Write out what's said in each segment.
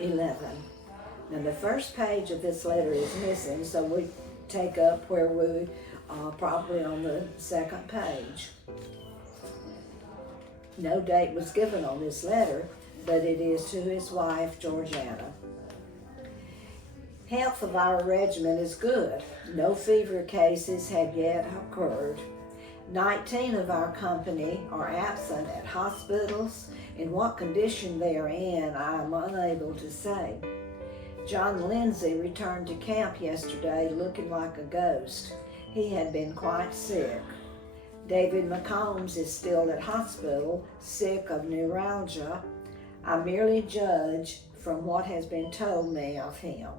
11. Now the first page of this letter is missing, so we take up where we are probably on the second page. No date was given on this letter, but it is to his wife, Georgianna. Health of our regiment is good. No fever cases have yet occurred. 19 of our company are absent at hospitals. In what condition they are in, I am unable to say. John Lindsay returned to camp yesterday looking like a ghost. He had been quite sick. David McCombs is still at hospital, sick of neuralgia. I merely judge from what has been told me of him.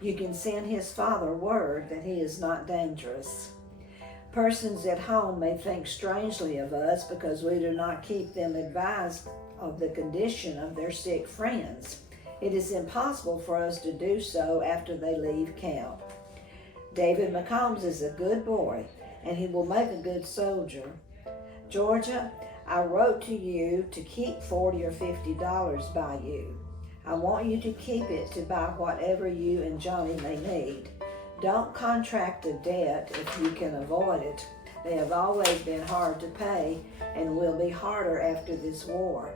You can send his father word that he is not dangerous. Persons at home may think strangely of us because we do not keep them advised of the condition of their sick friends. It is impossible for us to do so after they leave camp. David McCombs is a good boy, and he will make a good soldier. Georgia, I wrote to you to keep $40 or $50 by you. I want you to keep it to buy whatever you and Johnny may need. Don't contract a debt if you can avoid it. They have always been hard to pay and will be harder after this war.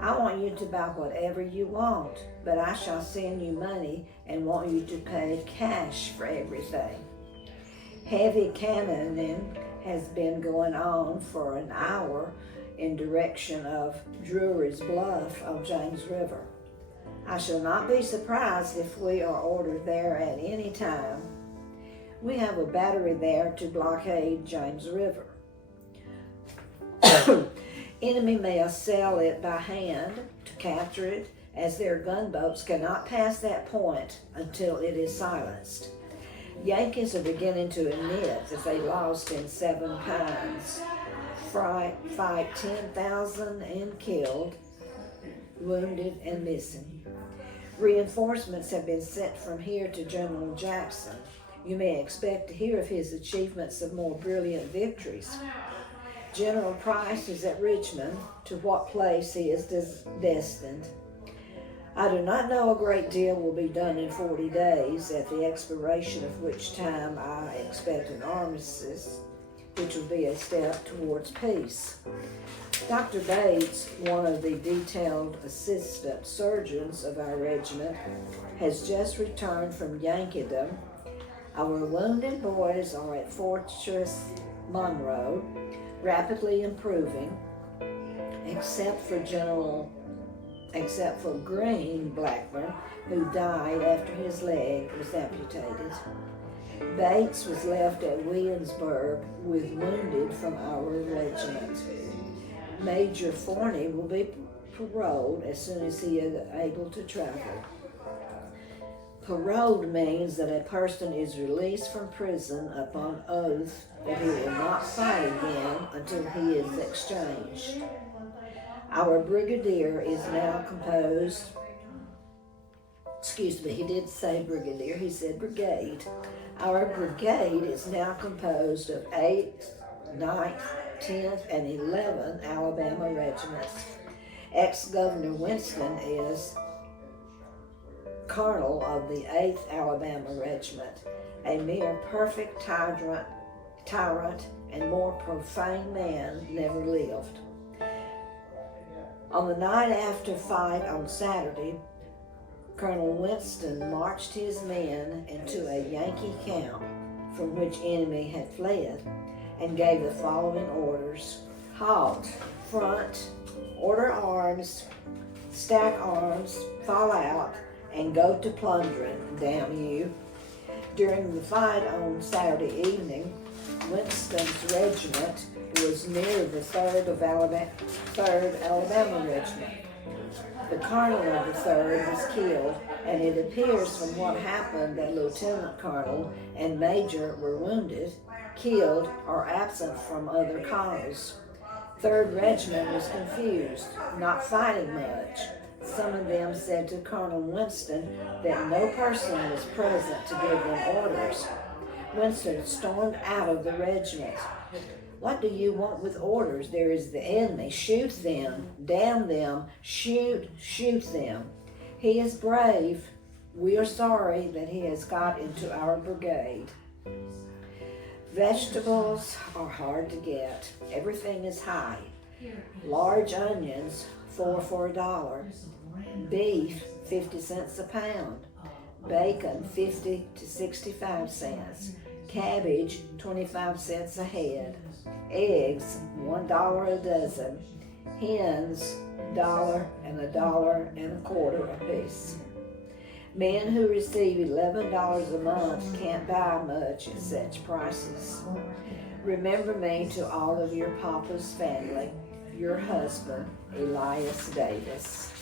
I want you to buy whatever you want, but I shall send you money and want you to pay cash for everything. Heavy cannoning has been going on for an hour in direction of Drury's Bluff on James River. I shall not be surprised if we are ordered there at any time. We have a battery there to blockade James River. Enemy may assail it by hand to capture it, as their gunboats cannot pass that point until it is silenced. Yankees are beginning to admit that they lost in 7 Pines, fight 10,000 and killed, wounded, and missing. Reinforcements have been sent from here to General Jackson. You may expect to hear of his achievements of more brilliant victories. General Price is at Richmond, to what place he is destined. I do not know a great deal will be done in 40 days, at the expiration of which time I expect an armistice, which will be a step towards peace. Dr. Bates, one of the detailed assistant surgeons of our regiment, has just returned from Yankeedom. Our wounded boys are at Fortress Monroe, rapidly improving, except for Green Blackburn, who died after his leg was amputated. Bates was left at Williamsburg with wounded from our regiment. Major Forney will be paroled as soon as he is able to travel. Paroled means that a person is released from prison upon oath that he will not fight again until he is exchanged. Our brigadier is now composed, he did say brigadier, he said brigade. Our brigade is now composed of 8th, 9th, 10th, and 11th Alabama regiments. Ex-Governor Winston is colonel of the 8th Alabama Regiment, a mere perfect tyrant and more profane man never lived. On the night after fight on Saturday, Colonel Winston marched his men into a Yankee camp from which enemy had fled and gave the following orders: halt, front, order arms, stack arms, fall out, and go to plundering, damn you. During the fight on Saturday evening, Winston's regiment was near the 3rd Alabama Regiment. The colonel of the 3rd was killed, and it appears from what happened that Lieutenant Colonel and Major were wounded, killed, or absent from other cause. 3rd Regiment was confused, not fighting much. Some of them said to Colonel Winston that no person was present to give them orders. Winston stormed out of the regiment. What do you want with orders? There is the enemy. Shoot them. Damn them. Shoot them. He is brave. We are sorry that he has got into our brigade. Vegetables are hard to get. Everything is high. Large onions, 4 for $1. Beef, 50 cents a pound. Bacon, 50 to 65 cents. Cabbage, 25 cents a head. Eggs, $1 a dozen. Hens, $1 and $1.25 a piece. Men who receive $11 a month can't buy much at such prices. Remember me to all of your Papa's family. Your husband, Elias Davis.